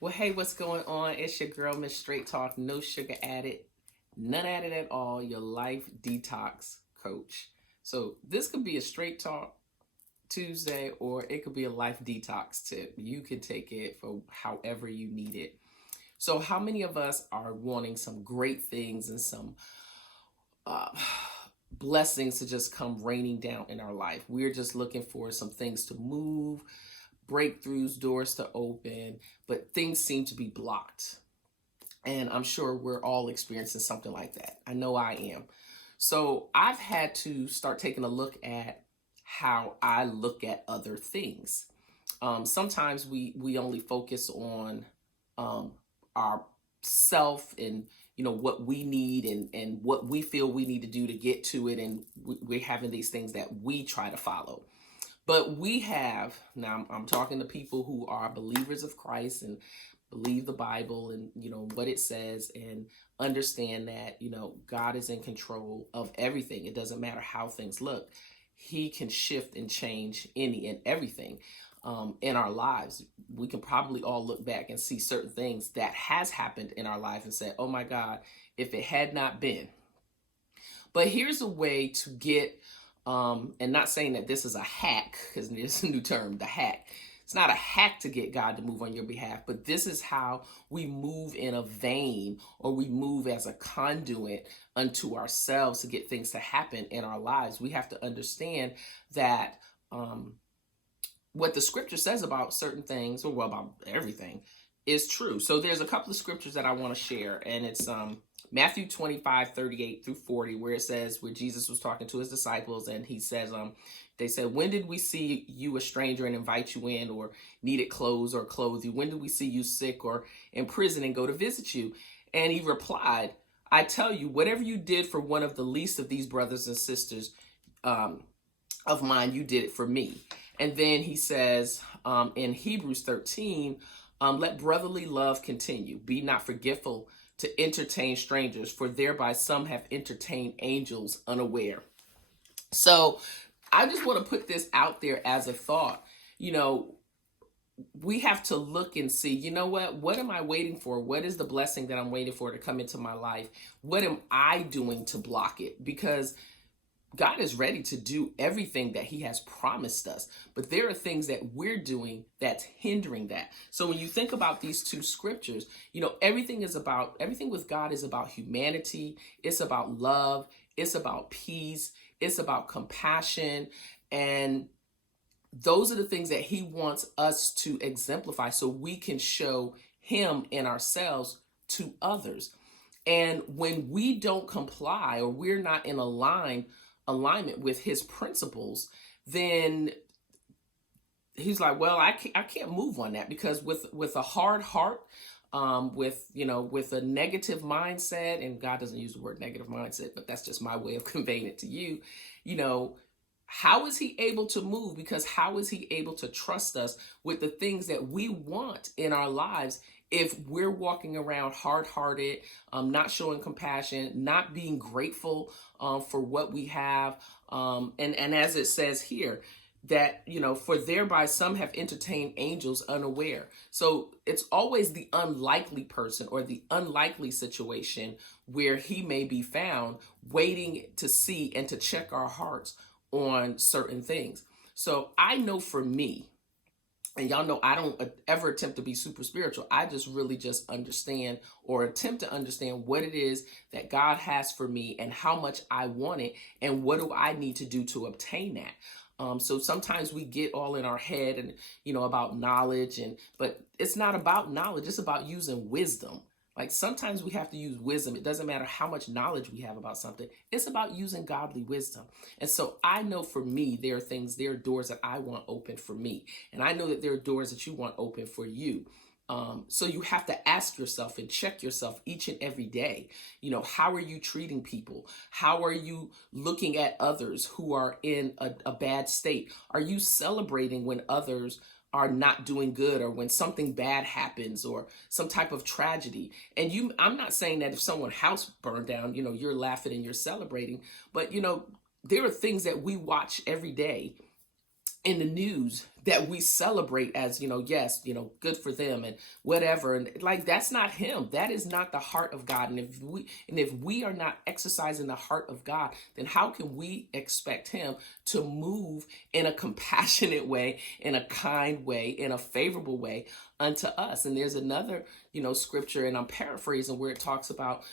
Well, hey, what's going on? It's your girl, Miss Straight Talk, no sugar added, none added at all, your life detox coach. So, this could be a Straight Talk Tuesday or it could be a life detox tip. You can take it for however you need it. So, how many of us are wanting some great things and some uh, blessings to just come raining down in our life? We're just looking for some things to move, breakthroughs, doors to open, but things seem to be blocked. And I'm sure we're all experiencing something like that. I know I am. So I've had to start taking a look at how I look at other things. Sometimes we only focus on um, our self and what we need and what we feel we need to do to get to it, and we're having these things that we try to follow. But we have, now I'm talking to people who are believers of Christ and believe the Bible and what it says, and understand that God is in control of everything. It doesn't matter how things look. He can shift and change any and everything in our lives. We can probably all look back and see certain things that has happened in our life and say, oh my God, if it had not been. But here's a way to get, and not saying that this is a hack, because it's a new term, the hack. It's not a hack to get God to move on your behalf, but this is how we move in a vein, or we move as a conduit unto ourselves to get things to happen in our lives. We have to understand that what the scripture says about certain things, or well, about everything, is true. So there's a couple of scriptures that I want to share, and it's Matthew 25:38-40, where it says, where Jesus was talking to his disciples, and he says, they said, when did we see you a stranger and invite you in, or needed clothes or clothe you? When did we see you sick or in prison and go to visit you? And he replied, I tell you, whatever you did for one of the least of these brothers and sisters of mine, you did it for me. And then he says in Hebrews 13, let brotherly love continue. Be not forgetful to entertain strangers, for thereby some have entertained angels unaware. So I just want to put this out there as a thought. We have to look and see, what am I waiting for? What is the blessing that I'm waiting for to come into my life? What am I doing to block it? Because God is ready to do everything that he has promised us, but there are things that we're doing that's hindering that. So when you think about these two scriptures, everything with God is about humanity. It's about love. It's about peace. It's about compassion. And those are the things that he wants us to exemplify so we can show him in ourselves to others. And when we don't comply, or we're not in alignment with his principles, then he's like, well, I can't move on that, because with a hard heart, with a negative mindset, and God doesn't use the word negative mindset, but that's just my way of conveying it to you. How is he able to move? Because how is he able to trust us with the things that we want in our lives if we're walking around hard-hearted, not showing compassion, not being grateful for what we have? And as it says here, that, for thereby some have entertained angels unaware. So it's always the unlikely person or the unlikely situation where he may be found, waiting to see and to check our hearts on certain things. So I know for me, and y'all know I don't ever attempt to be super spiritual. I just really just understand, or attempt to understand, what it is that God has for me and how much I want it, and what do I need to do to obtain that. So sometimes we get all in our head and about knowledge, but it's not about knowledge. It's about using wisdom. Like, sometimes we have to use wisdom. It doesn't matter how much knowledge we have about something. It's about using godly wisdom. And so I know for me, there are doors that I want open for me. And I know that there are doors that you want open for you. So you have to ask yourself and check yourself each and every day. How are you treating people? How are you looking at others who are in a bad state? Are you celebrating when others are not doing good, or when something bad happens, or some type of tragedy? And I'm not saying that if someone's house burned down, you're laughing and you're celebrating, but there are things that we watch every day in the news that we celebrate as, yes, good for them and whatever. And like, that's not him. That is not the heart of God. And if we are not exercising the heart of God, then how can we expect him to move in a compassionate way, in a kind way, in a favorable way unto us? And there's another, scripture, and I'm paraphrasing, where it talks about,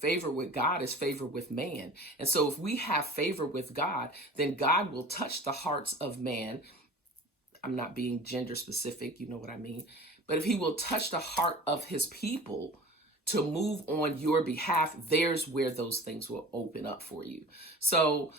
favor with God is favor with man. And so if we have favor with God, then God will touch the hearts of man. I'm not being gender specific, you know what I mean? But if he will touch the heart of his people to move on your behalf, there's where those things will open up for you. So,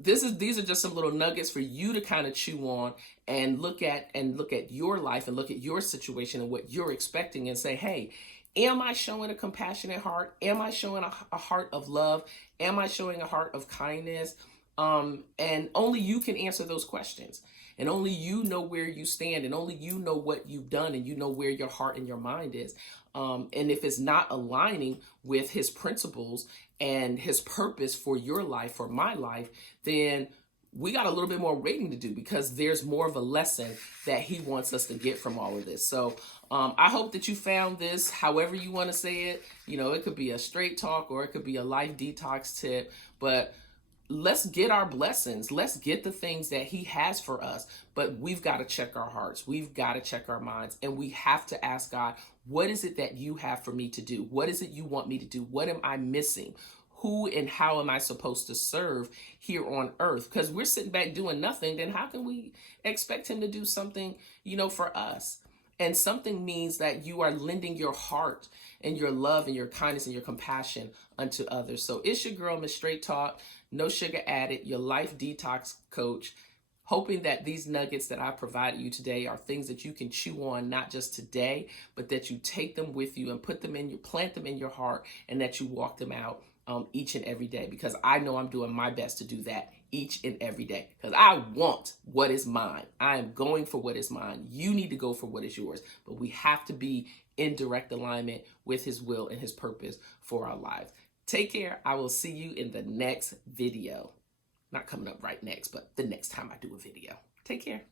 these are just some little nuggets for you to kind of chew on and look at your life and look at your situation and what you're expecting and say, hey, am I showing a compassionate heart? Am I showing a heart of love? Am I showing a heart of kindness? And only you can answer those questions. And only you know where you stand, and only you know what you've done, and you know where your heart and your mind is. And if it's not aligning with his principles and his purpose for your life, for my life, then we got a little bit more reading to do, because there's more of a lesson that he wants us to get from all of this. So I hope that you found this, however you want to say it. It could be a straight talk or it could be a life detox tip, but let's get our blessings. Let's get the things that he has for us. But we've got to check our hearts. We've got to check our minds. And we have to ask God, what is it that you have for me to do? What is it you want me to do? What am I missing? Who and how am I supposed to serve here on earth? Because we're sitting back doing nothing. Then how can we expect him to do something, for us? And something means that you are lending your heart and your love and your kindness and your compassion unto others. So it's your girl, Miss Straight Talk, no sugar added, your life detox coach, hoping that these nuggets that I provided you today are things that you can chew on, not just today, but that you take them with you and plant them in your heart, and that you walk them out each and every day, because I know I'm doing my best to do that each and every day, because I want what is mine. I am going for what is mine. You need to go for what is yours, but we have to be in direct alignment with his will and his purpose for our lives. Take care. I will see you in the next video. Not coming up right next, but the next time I do a video. Take care.